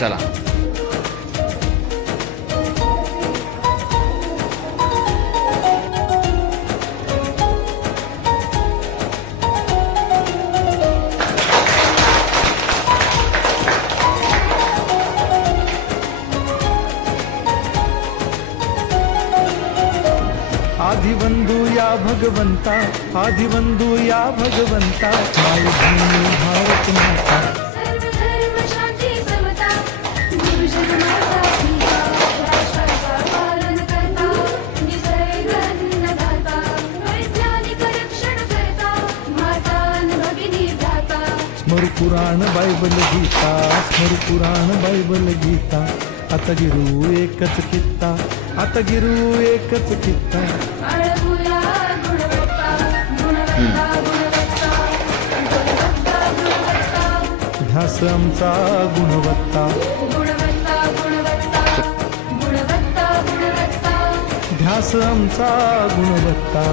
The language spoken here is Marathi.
चला. आदिवंदू या भगवंता, आदिवंदू या भगवंता, मायभूमी भारत माता. सर्व धर्म शांती समता, गुरुजन माता पिता, राष्ट्राचा पालन करता, निसर्ग अन्नदाता, वैज्ञानिक रक्षण करता, माता अन भगिनी भ्राता. स्मर पुराण बायबल गीता, स्मर पुराण बायबल गीता. आता गिरू एकच कित्ता, आता गिरू एकच कित्ता. बाळगूया गुणवत्ता, गुणवत्ता, गुणवत्ता, गुणवत्ता, गुणवत्ता. ध्यास आमचा गुणवत्ता, गुणवत्ता, गुणवत्ता, गुणवत्ता, गुणवत्ता. ध्यास आमचा गुणवत्ता.